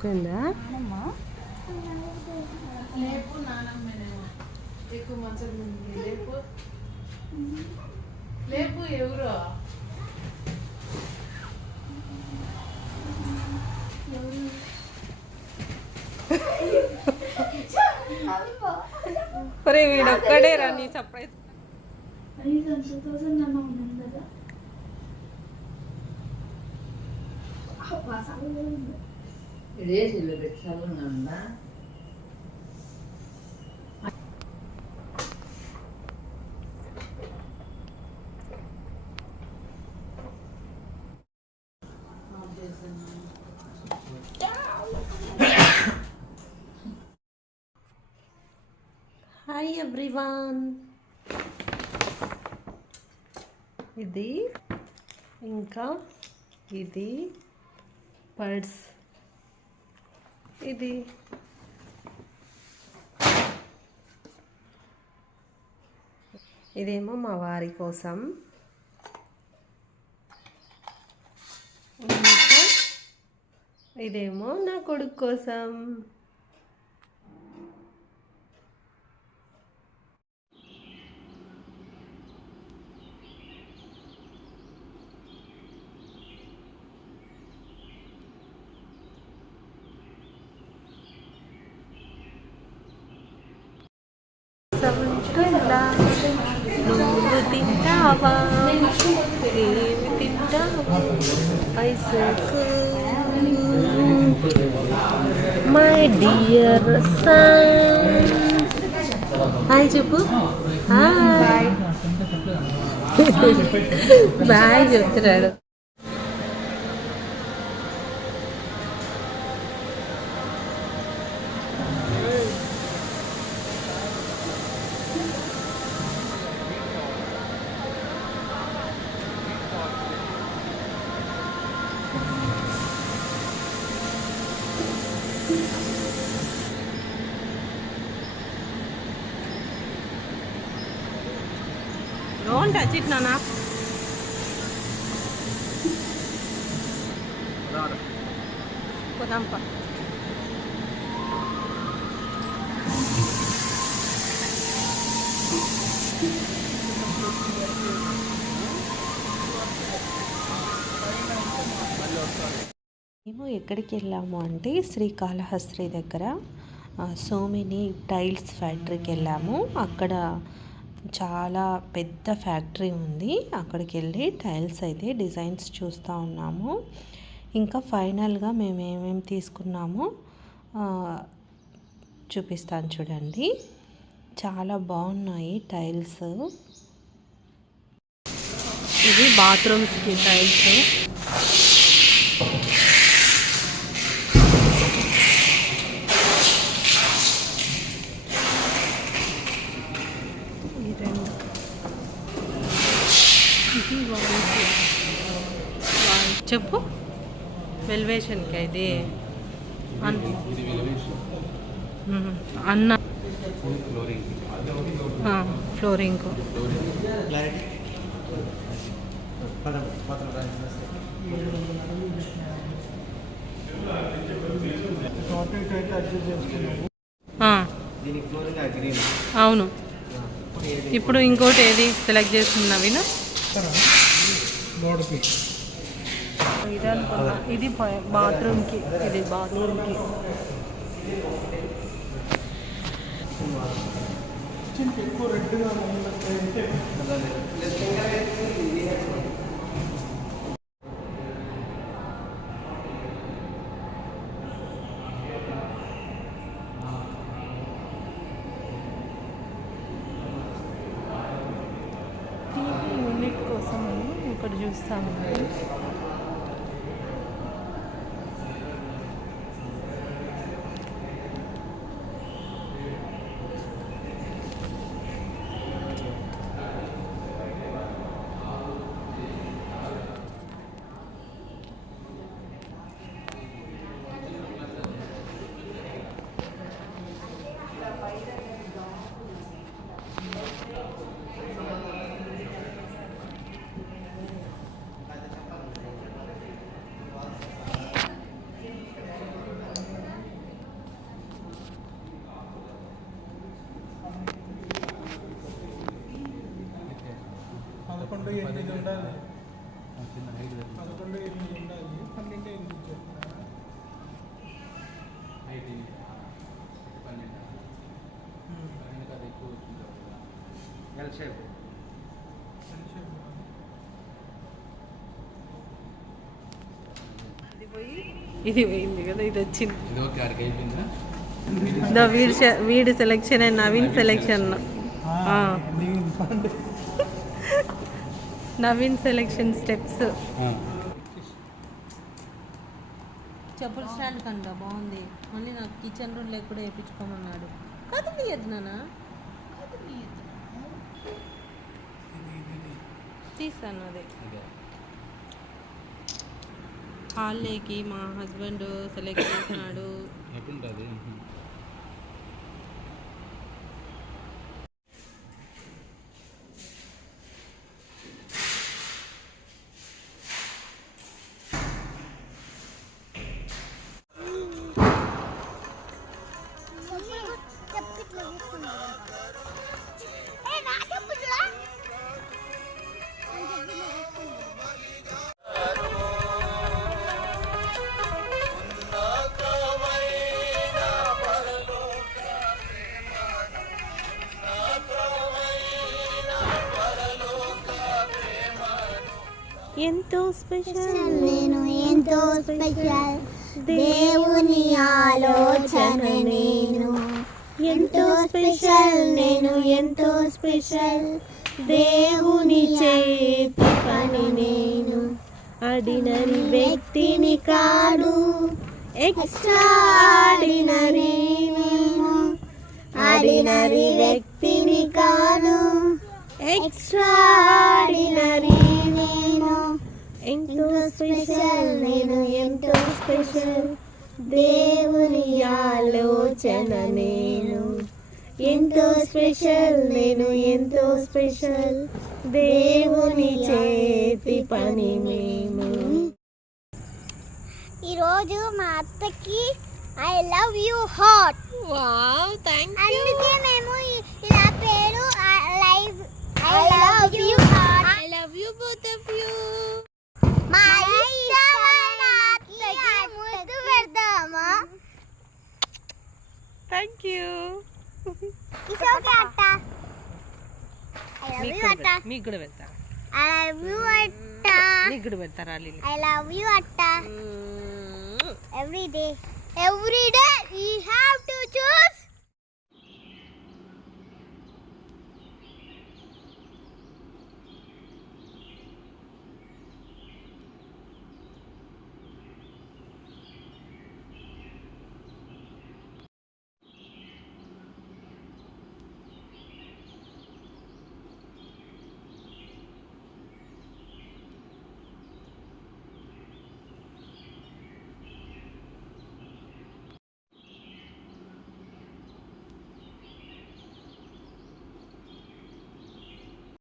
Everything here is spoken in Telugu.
పడుకుందా? లేపు నానమ్మనేమో ఎక్కువ మంచం లేపు లేపు ఎవరో ఒరే వీడు ఒక్కడే రా నీ సర్ప్రైజ్. హాయ్ ఎవ్రీవన్, ఇది ఇంకా ఇది పర్స్, ఇది ఇదేమో మా వారి కోసం, ఇంకా ఇదేమో నా కొడుకు కోసం. నువ్వు తింటావా? ఏమి తింటావా? ఐసకు మై డియర్ సన్. హాయ్ చెప్పు. హాయ్ బాయ్ చెప్తున్నాడు. Don't touch it, Nana. Podam pa. మేము ఎక్కడికి వెళ్ళాము అంటే శ్రీకాళహస్తి దగ్గర సోమిని టైల్స్ ఫ్యాక్టరీకి వెళ్ళాము. అక్కడ చాలా పెద్ద ఫ్యాక్టరీ ఉంది. అక్కడికి వెళ్ళి టైల్స్ అయితే డిజైన్స్ చూస్తూ ఉన్నాము. ఇంకా ఫైనల్గా మేము ఏమేమి తీసుకున్నామో చూపిస్తాను చూడండి. చాలా బాగున్నాయి టైల్స్. ఇది బాత్రూమ్స్కి టైల్స్. చెప్పు. వెల్వేషన్కి ఇది అన్న ఫ్లోరింగ్. అవును. ఇప్పుడు ఇంకోటి ఏది సెలెక్ట్ చేస్తున్నవి? ఇది అనుకున్నా. ఇది బాత్రూమ్కి. ఇది బాత్రూమ్కి. యూనిట్ కోసం ఇక్కడ చూస్తాము. 11 ఉండాలి. 11 8 ఉండాలి. 12 8 చెప్తున్నా. ఇది పోయింది కదా, ఇది వచ్చింది. వీడి selection and Naveen selection. Naveen selection steps. చెప్పుల స్టాండ్ కంట బాగుంది. మళ్ళీ నాకు కిచెన్ రూమ్ లో కూడా వేయించుకోమన్నాడు. కథ తీయద్దునా తీసాను. అదే హాల్లోకి మా హస్బెండ్ సెలెక్ట్ చేసినాడు. ఎంతో స్పెషల్ నేను ఎంతో స్పెషల్ దేవుని ఆలోచన నేను ఎంతో స్పెషల్ నేను ఎంతో స్పెషల్ దేవుని చేతి పని నేను ఆర్డినరీ వ్యక్తిని కాదు ఎక్స్ట్రా ఆర్డినరీ నేను ఆర్డినరీ వ్యక్తిని కాదు ఎక్స్ట్రా ఆర్డినరీ నేను ఎంతో స్పెషల్ నేను ఎంతో స్పెషల్ దేవుని ఆలోచన నేను ఎంతో స్పెషల్ నేను ఎంతో స్పెషల్ దేవుని చేతి పని మేము. ఈరోజు మా అత్తకి I love you hot. Wow, thank you. అందుకే మేము ఇలా పేరు I love you hot. I love you both of you. మా ఇష్టమైన అత్తకి ముద్దు పెడతామా? థాంక్యూ. ఇట్స్ ఓకే అత్త. ఐ లవ్ యూ అత్త. మీకు కూడా పెడతా. ఐ లవ్ యూ అత్త. మీకు కూడా పెడతారా లిల్లీ? ఐ లవ్ యూ అత్త. Every day you have to choose